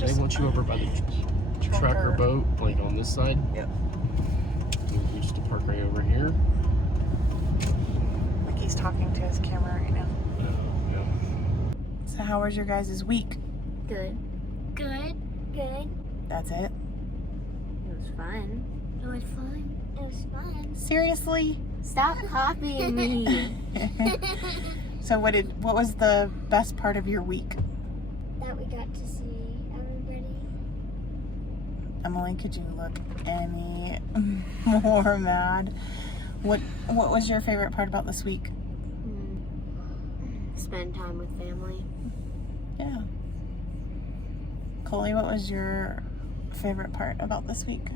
They want you over by the truck or boat, like on this side. Yep. You just to park right over here. He's talking to his camera right now. Yeah. So how was your guys' week? Good. Good. That's it? It was fun. It was fun. Seriously? Stop copying me. So what was the best part of your week? That we got to see everybody. Emily, could you look any more mad? What was your favorite part about this week? Spend time with family. Yeah. Coley, what was your favorite part about this week?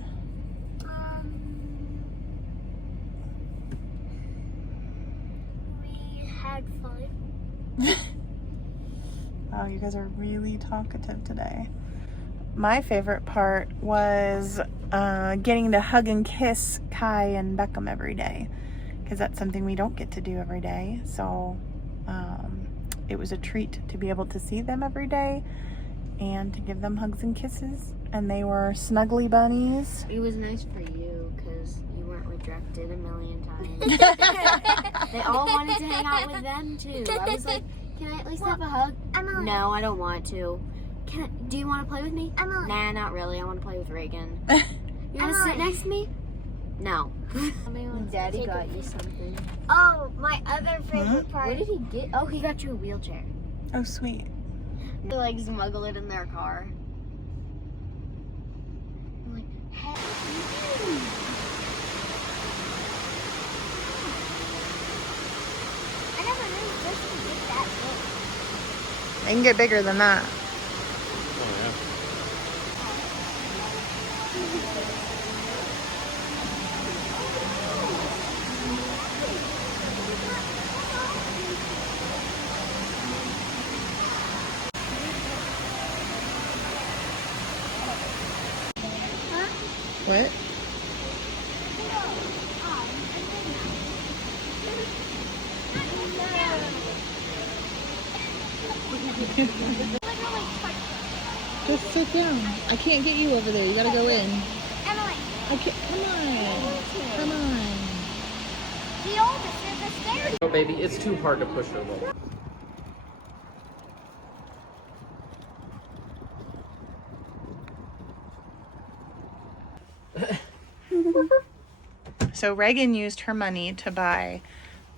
We had fun. Wow, you guys are really talkative today. My favorite part was getting to hug and kiss Kai and Beckham every day, because that's something we don't get to do every day. So it was a treat to be able to see them every day and to give them hugs and kisses. And they were snuggly bunnies. It was nice for you because you weren't rejected a million times. They all wanted to hang out with them too. I was like, can I at least have a hug? Emily. No, I don't want to. Do you want to play with me? Emily. Nah, not really. I want to play with Reagan. You want to sit next to me? No. Daddy got you something. Oh, my other favorite part. What did he get? Oh, he got you a wheelchair. Oh, sweet. They like smuggle it in their car. I'm like, hey. I never knew this could get that big. They can get bigger than that. Oh yeah. What? Just sit down. I can't get you over there. You gotta go in. Emily, I can't. Come on. the oldest is the stairs. Oh baby, it's too hard to push her though. So Reagan used her money to buy.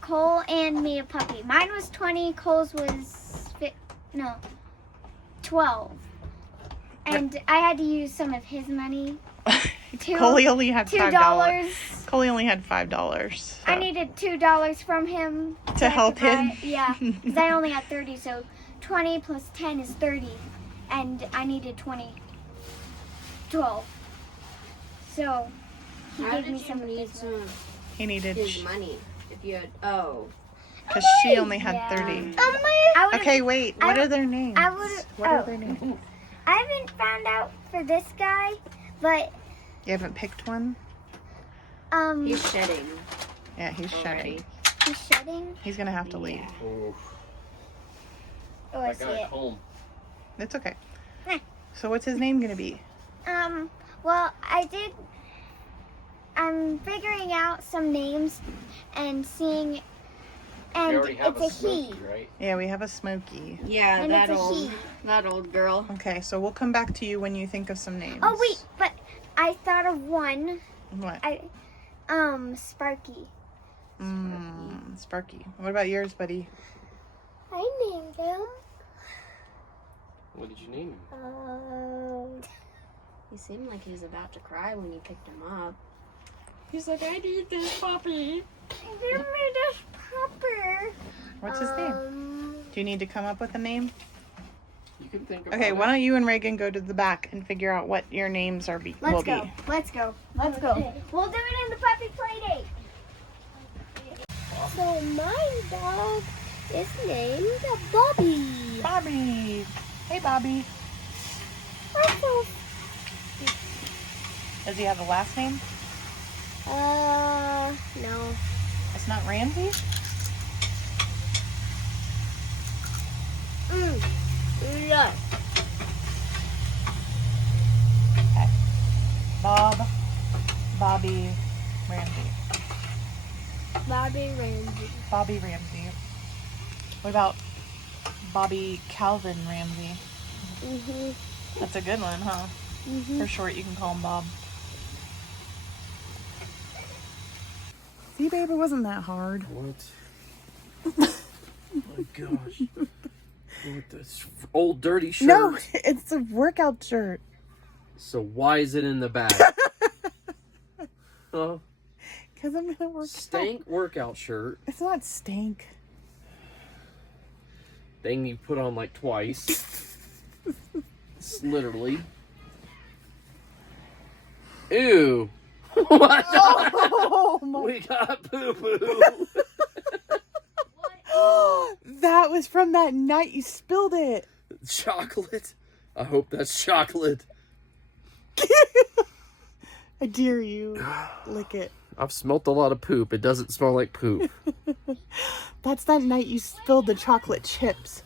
Cole and me a puppy. Mine was 20. Cole's was 12. And I had to use some of his money. Coley only had $5. $2. Coley only had $5. So. I needed $2 from him To help him? Yeah, because I only had 30. So 20 plus 10 is 30, and I needed 12. So he How gave did me you some of need his some of He needed his money? If you had, because she only had 30. I would've- Okay, wait. What I- are their names? I would've- What are oh. their names? I haven't found out for this guy, but You haven't picked one? he's shedding. Yeah, he's shedding. he's shedding. He's gonna have to leave. Oh, Oh, I I see got it it. home. It's okay. Eh. So what's his name gonna be? Well, I'm figuring out some names and seeing, and We already have it's a a he. Smokey, right? Yeah, we have a Smokey. Yeah, And that it's a old, he. that old girl. Okay, so we'll come back to you when you think of some names. Oh wait, but I thought of one. What? Sparky. Sparky. What about yours, buddy? I named him. What did you name him? He seemed like he was about to cry when you picked him up. He's like, I need this puppy. Give me this pupper. What's his name? Do you need to come up with a name? You can think about Okay, it. why don't you and Reagan go to the back and figure out what your names will Let's be. go. Let's go. Let's go. We'll do it in the puppy play date. So my dog is named Bobby. Bobby. Hey, Bobby. Does he have a last name? No. It's not Ramsey? No. Bobby Ramsey. Bobby Ramsey. Bobby Ramsey. What about Bobby Calvin Ramsey? Mhm. That's a good one, huh? For short, you can call him Bob. See, babe, it wasn't that hard. What? Oh my gosh. What, this old dirty shirt? No, it's a workout shirt. So why is it in the bag? Huh? Because I'm going to work Stank workout shirt. It's not stank. Thing you put on like twice. It's literally. Ew. What? Oh, my. We got poo-poo. That was from that night you spilled it. Chocolate? I hope that's chocolate. I dare you. Lick it. I've smelt a lot of poop. It doesn't smell like poop. That's that night you spilled the chocolate chips.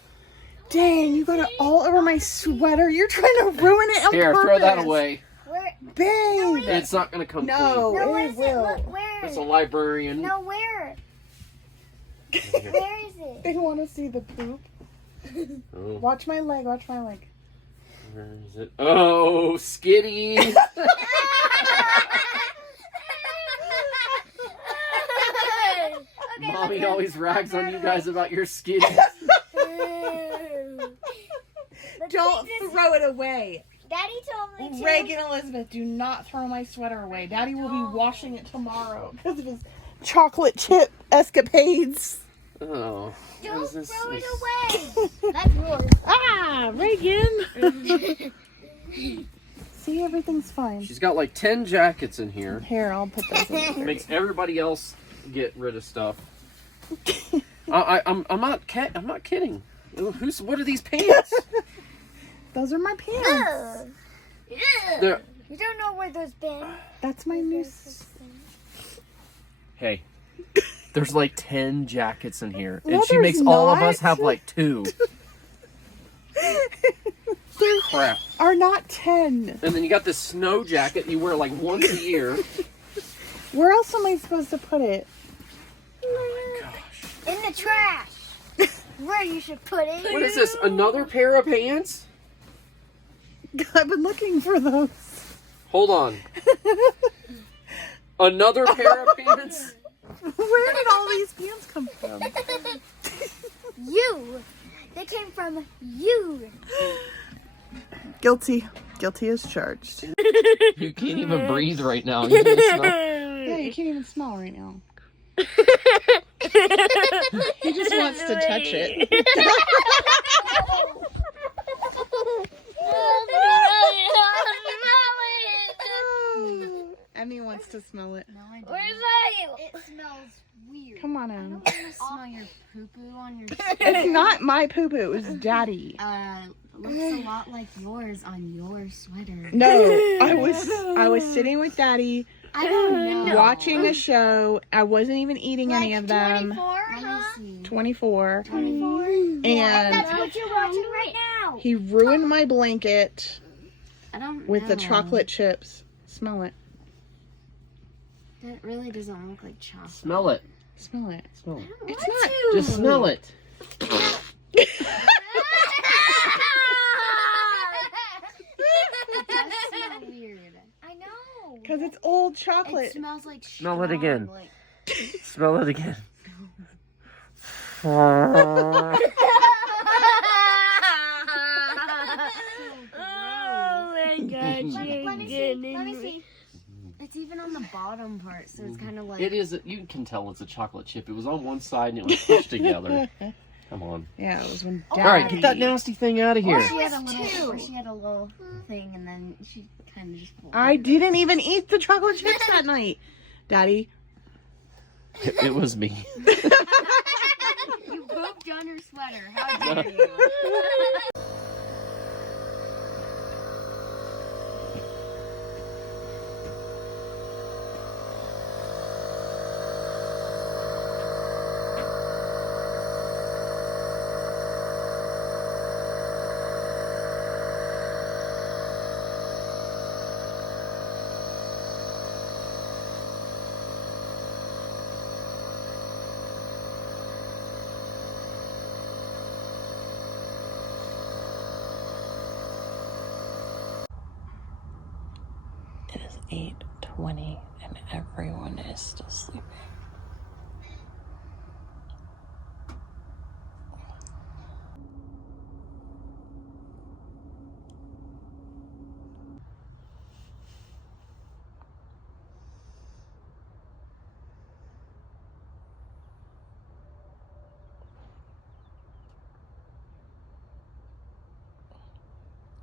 Dang, you got it all over my sweater. You're trying to ruin it on Here, purpose. throw that away. Where? Babe. It's not going to come No, No, it where's it? will. Look, where? clean. It's a librarian. No, where? Where is it? I want to see the poop. Oh, Watch my leg. Watch my leg. where is it? Oh, Skitty. Okay, Mommy always rags on you guys about your Skitties. Don't throw it away. Daddy told me to. Reagan Elizabeth, do not throw my sweater away. Daddy will be washing it tomorrow because of his chocolate chip escapades. Oh. Don't This is- throw it away. That's yours. Ah, Reagan. See, everything's fine. She's got like 10 jackets in here. Here, I'll put those in here. Makes everybody else get rid of stuff. I'm not kidding. What are these pants? Those are my pants. They're, You don't know where those been. That's my new... hey, there's like 10 jackets in here, and No, she makes there's all of not. us have like 2. There Crap. are not 10. And then you got this snow jacket you wear like once a year. Where else am I supposed to put it? Oh my gosh. In the trash. Where you should put it. What is this? Another pair of pants? I've been looking for those. Hold on. Another pair of pants? Where did all these pants come from? You. They came from you. Guilty. Guilty as charged. You can't even breathe right now. Yeah, you can't even smell right now. He just wants to touch it. Emmy wants to smell it. No, I don't. Where's that? It smells weird. Come on, I Em. don't want to smell your poo-poo on your It's not my poo-poo. It was Daddy. looks a lot like yours on your sweater. No, I was sitting with Daddy I don't know. watching a show. I wasn't even eating any Like of them. 24, Let me huh? see. 24. 24? And That's what you're watching right now. he ruined my blanket I don't with the know. chocolate chips. Smell it. That really doesn't look like chocolate. Smell it. Smell it. Smell it. It's not. Just smell it. It does smell weird. I know. Because it's old It chocolate. smells like Smell it again. strong, like- Smell it again. Oh my gosh, Let me see. Let me me. see. It's even on the bottom part, so it's kind of like. It is. You can tell it's a chocolate chip. It was on one side and it was pushed together. Come on. Yeah, it was when All right, get that Daddy. nasty thing out of here. She had a little. She had a little thing, and then she kind of just pulled. I didn't even eat the chocolate chips that night. Daddy. It was me. You pooped on her sweater. How dare you? 8:20 and everyone is still sleeping.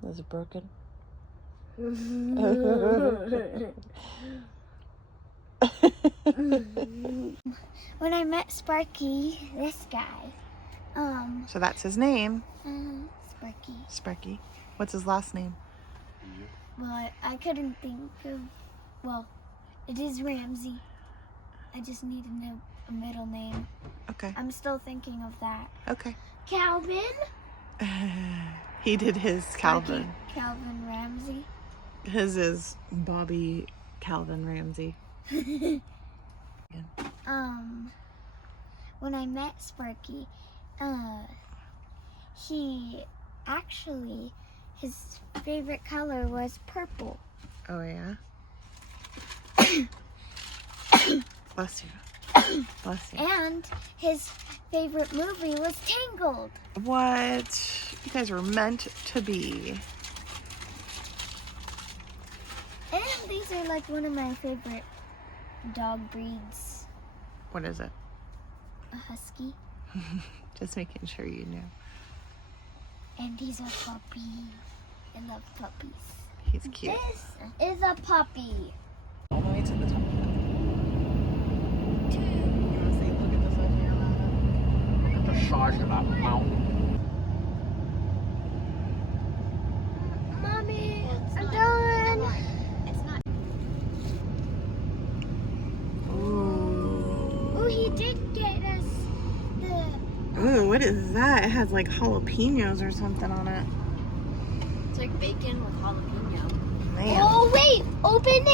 Is it broken? When I met Sparky, this guy, So that's his name, Sparky. Sparky. What's his last name? Well, I couldn't think of, well, it is Ramsey. I just need to know a middle name. Okay. I'm still thinking of that. Okay. Calvin? He did his Calvin. Calvin Ramsey. His is Bobby Calvin Ramsey. When I met Sparky, he actually, his favorite color was purple. Oh, yeah? Bless you. Bless you. And his favorite movie was Tangled. What? You guys were meant to be. And these are like one of my favorite dog breeds. What is it? A husky. Just making sure you knew. And he's a puppy. I love puppies. He's cute. This is a puppy. All the way to the top. You want to see? Look at this over here. Look at the size of that mountain. Mommy, I'm done. It's not. Ooh. Oh, he did get us the. Ooh, what is that? It has like jalapenos or something on it. It's like bacon with jalapeno. Man. Oh wait, open